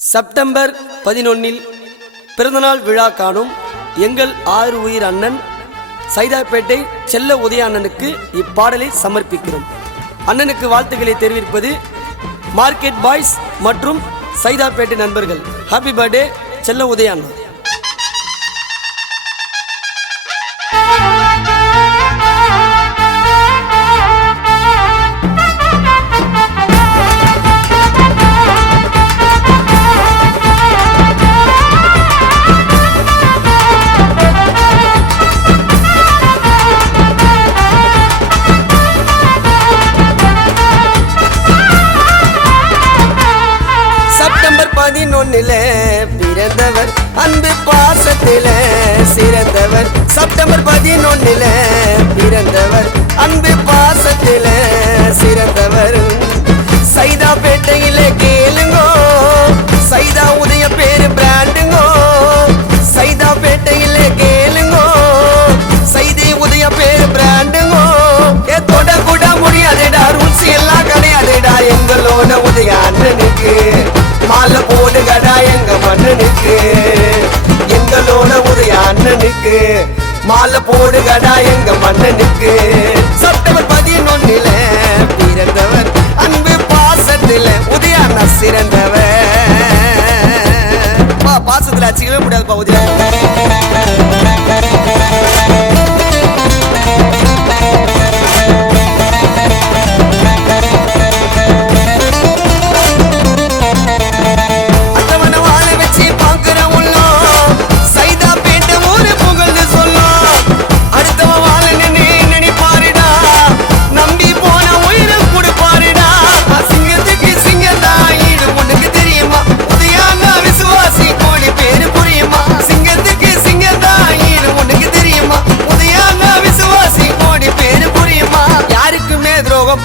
September 11 பிறந்தநாள் விழா காணும் எங்கள் ஆறு உயிர் அண்ணன் சைதாப்பேட்டை செல்ல உதய அண்ணனுக்கு இப்பாடலை சமர்ப்பிக்கிறோம். அண்ணனுக்கு வாழ்த்துக்களை தெரிவிப்பது மார்க்கெட் பாய்ஸ் மற்றும் சைதாப்பேட்டை நண்பர்கள். ஹாப்பி பர்த்டே செல்ல உதய அண்ணா. பிறந்தவர் அன்பு பாசத்தில சிறந்தவர். செப்டம்பர் 11 பிறந்தவர் அன்பு பாசத்தில சிறந்தவர். சைதாப்பேட்டையில கேளுங்கோ சைதா உதய பேரு பிராண்டுங்கோ. சைதாப்பேட்டையில கேளுங்கோ சைதை உதய பேரு பிராண்டுங்கோ. தொட கூட முடியாதுடா, ருசி எல்லாம் கிடையாதுடா. எங்களோட உதய அண்ணனுக்கு மாலை போடுகடா எங்க மன்னனுக்கு. எங்களோட உதய அண்ணனுக்கு மாலை போடுகடா எங்க மன்னனுக்கு. செப்டம்பர் 11 பிறந்தவர் அன்பு பாசத்துல உதய அண்ணா சிறந்தவர். பாசத்துல அச்சிக்கவே முடியாதுப்பா உதய.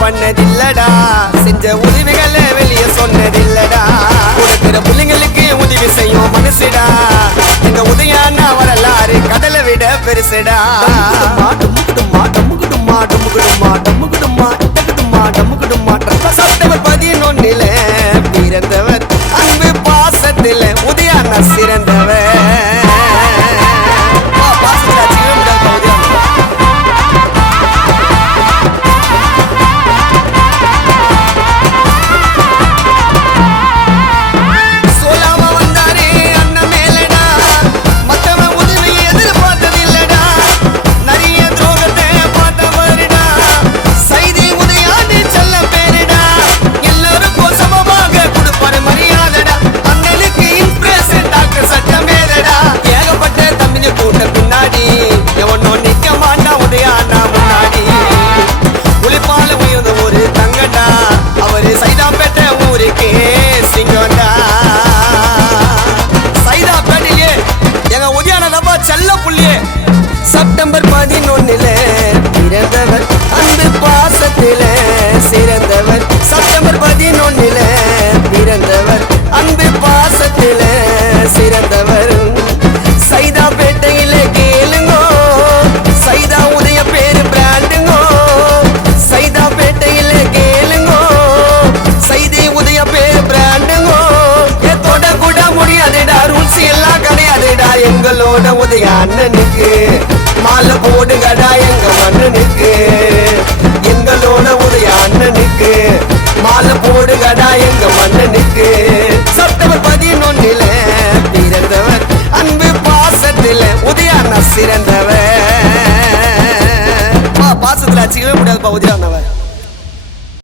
பண்ணதில்லடா, செஞ்ச உதவிகளை வெளியே சொன்னதில்லடா. கொடுக்கிற பிள்ளைங்களுக்கு உதவி செய்யும் மனசுடா. எங்க உதயானா வரலாறு கடலை விட பெருசுடா. செப்டம்பர் 11 பிறந்தவர் அன்பு பாசத்தில் உதயானா சிறந்தவர். செப்டம்பர் 11 பிறந்தவர் அன்பு பாசத்தில சிறந்தவர். செப்டம்பர் 11 பிறந்தவர் அன்பு பாசத்தில சிறந்தவர். சைதாப்பேட்டையில கேளுங்கோ சைதா உதய பேரு பிராண்டுங்கோ. சைதாப்பேட்டையில கேளுங்கோ சைதை உதய பேரு பிராண்டுங்கோ. தொட கூட முடியாதுடா, ருசி எல்லாம் கிடையாதுடா. எங்களோட உதய அண்ணனுக்கு மாலை போடுகடா எங்க மன்னனுக்கு. எங்களோட உதய அண்ணனுக்கு மாலை போடுகடா எங்க மன்னனுக்கு. செப்டம்பர் 11 பிறந்தவர் அன்பு பாசத்தில் உதய அண்ணா சிறந்தவர். பாசத்துல அச்சிக்கவே முடியாதுப்பா உதய அண்ணாவை.